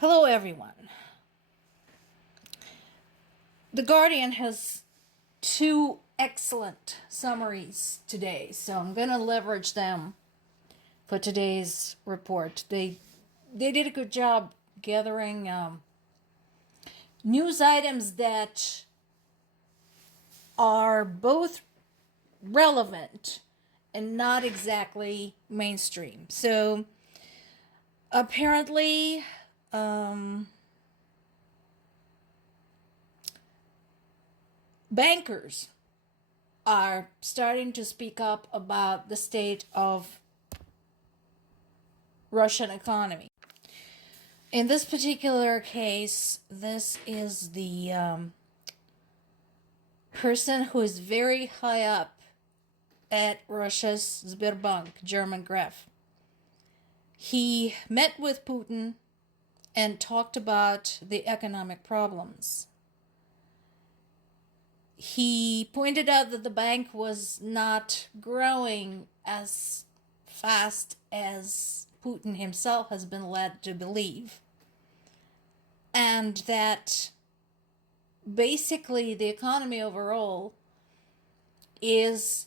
Hello, everyone. The Guardian has two excellent summaries today, so I'm going to leverage them for today's report. They did a good job gathering news items that are both relevant and not exactly mainstream. So apparently, bankers are starting to speak up about the state of Russian economy. In this particular case, this is the person who is very high up at Russia's Sberbank, German Gref. He met with Putin and talked about the economic problems. He pointed out that the bank was not growing as fast as Putin himself has been led to believe. And that basically the economy overall is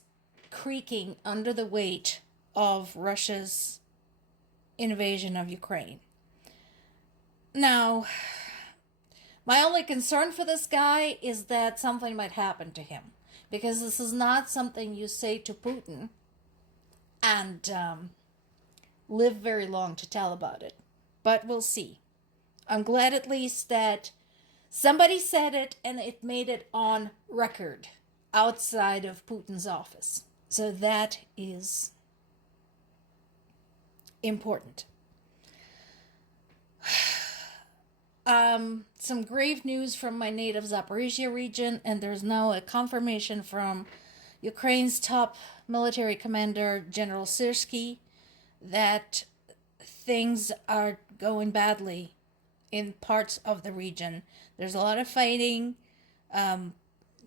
creaking under the weight of Russia's invasion of Ukraine. Now, my only concern for this guy is that something might happen to him, because this is not something you say to Putin and live very long to tell about it. But we'll see. I'm glad at least that somebody said it and it made it on record outside of Putin's office. So that is important. Some grave news from my native Zaporizhia region, and there's now a confirmation from Ukraine's top military commander, General Syrsky, that things are going badly in parts of the region. There's a lot of fighting. The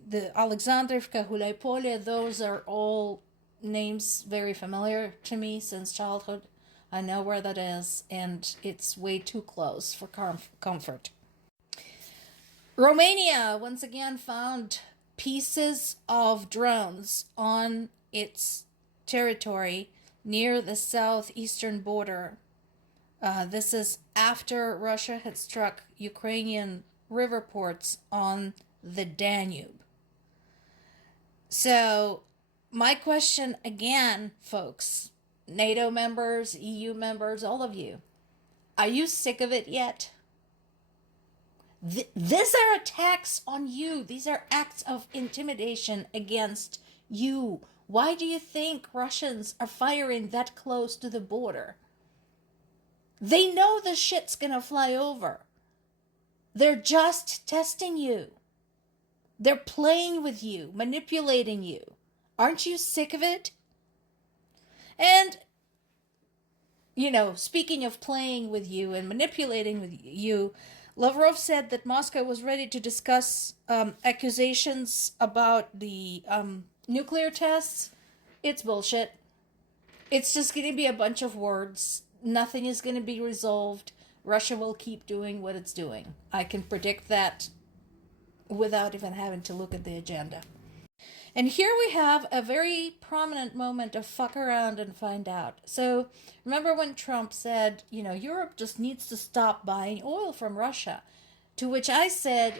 Alexandrivka, Hulaypole, those are all names very familiar to me since childhood. I know where that is, and it's way too close for comfort. Romania once again found pieces of drones on its territory near the southeastern border. This is after Russia had struck Ukrainian river ports on the Danube. So, my question again, folks, NATO members, EU members, all of you, are you sick of it yet? These are attacks on you. These are acts of intimidation against you. Why do you think Russians are firing that close to the border? They know the shit's gonna fly over. They're just testing you. They're playing with you, manipulating you. Aren't you sick of it? And, speaking of playing with you and manipulating with you, Lavrov said that Moscow was ready to discuss accusations about the nuclear tests. It's bullshit. It's just going to be a bunch of words. Nothing is going to be resolved. Russia will keep doing what it's doing. I can predict that without even having to look at the agenda. And here we have a very prominent moment of fuck around and find out. So remember when Trump said, Europe just needs to stop buying oil from Russia? To which I said,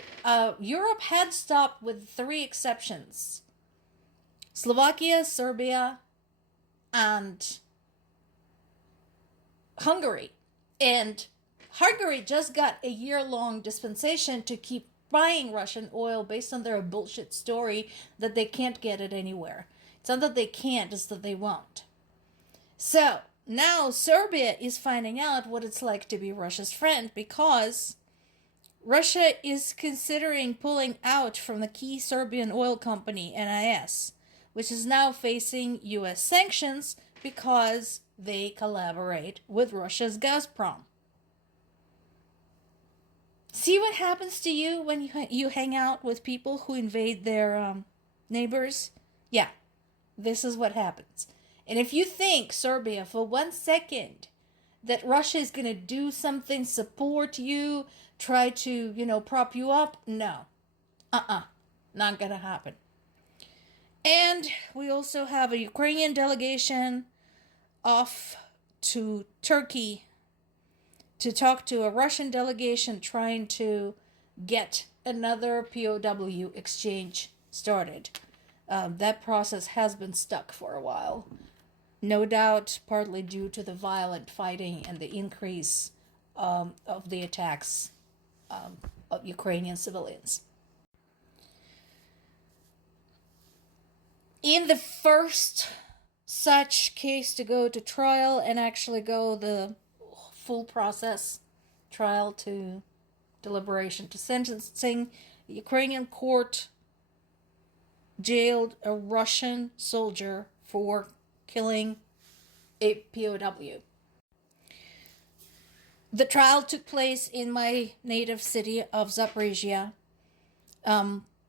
Europe had stopped with 3 exceptions. Slovakia, Serbia, and Hungary. And Hungary just got a year-long dispensation to keep buying Russian oil based on their bullshit story that they can't get it anywhere. It's not that they can't, it's that they won't. So, now Serbia is finding out what it's like to be Russia's friend, because Russia is considering pulling out from the key Serbian oil company, NIS, which is now facing US sanctions because they collaborate with Russia's Gazprom. See what happens to you when you hang out with people who invade their neighbors? Yeah, this is what happens. And if you think, Serbia, for 1 second, that Russia is going to do something, support you, try to, prop you up. No. Not going to happen. And we also have a Ukrainian delegation off to Turkey to talk to a Russian delegation trying to get another POW exchange started. That process has been stuck for a while. No doubt partly due to the violent fighting and the increase of the attacks of Ukrainian civilians. In the first such case to go to trial and actually go the full process, trial to deliberation to sentencing, the Ukrainian court jailed a Russian soldier for killing a POW. The trial took place in my native city of Zaporizhia.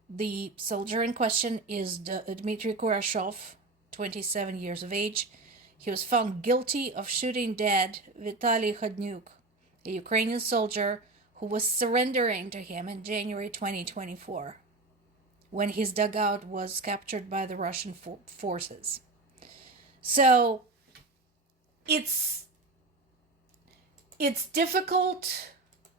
The soldier in question is Dmitry Kurashov, 27 years of age. He was found guilty of shooting dead Vitaly Khodnyuk, a Ukrainian soldier who was surrendering to him in January 2024, when his dugout was captured by the Russian forces. So it's difficult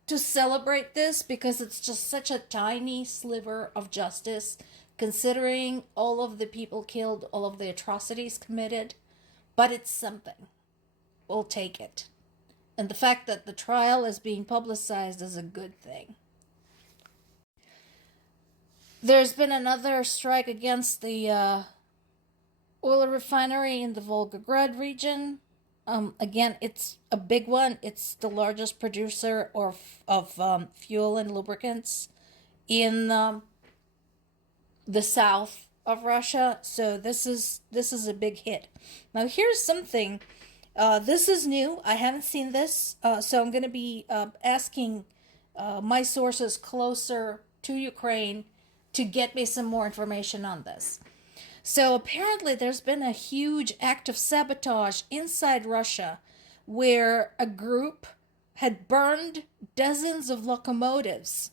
to celebrate this because it's just such a tiny sliver of justice, considering all of the people killed, all of the atrocities committed. But it's something. We'll take it. And the fact that the trial is being publicized is a good thing. There's been another strike against the oil refinery in the Volgograd region. Again, it's a big one. It's the largest producer of fuel and lubricants in the south of Russia. So this is a big hit. Now here's something. This is new. I haven't seen this, so I'm going to be asking my sources closer to Ukraine to get me some more information on this. So apparently there's been a huge act of sabotage inside Russia where a group had burned dozens of locomotives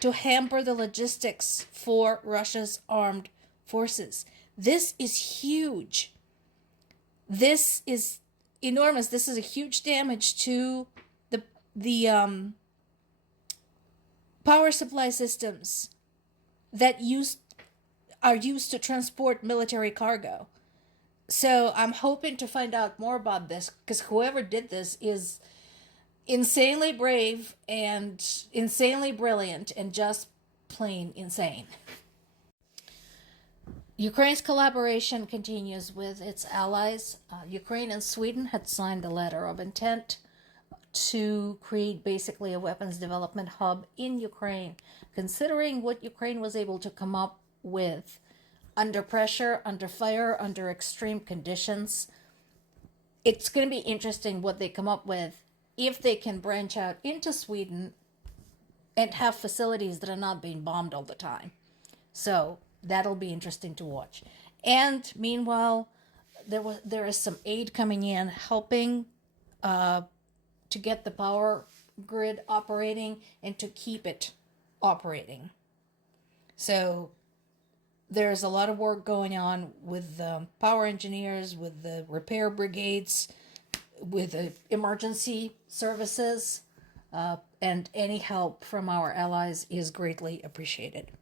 to hamper the logistics for Russia's armed forces. This is huge. This is enormous. This is a huge damage to the power supply systems that are used to transport military cargo. So I'm hoping to find out more about this, because whoever did this is insanely brave and insanely brilliant and just plain insane. Ukraine's collaboration continues with its allies. Ukraine and Sweden had signed a letter of intent to create basically a weapons development hub in Ukraine, considering what Ukraine was able to come up with under pressure, under fire, under extreme conditions. It's going to be interesting what they come up with if they can branch out into Sweden and have facilities that are not being bombed all the time. So that'll be interesting to watch. And meanwhile, there is some aid coming in, helping to get the power grid operating and to keep it operating. So there's a lot of work going on with power engineers, with the repair brigades, with the emergency services, and any help from our allies is greatly appreciated.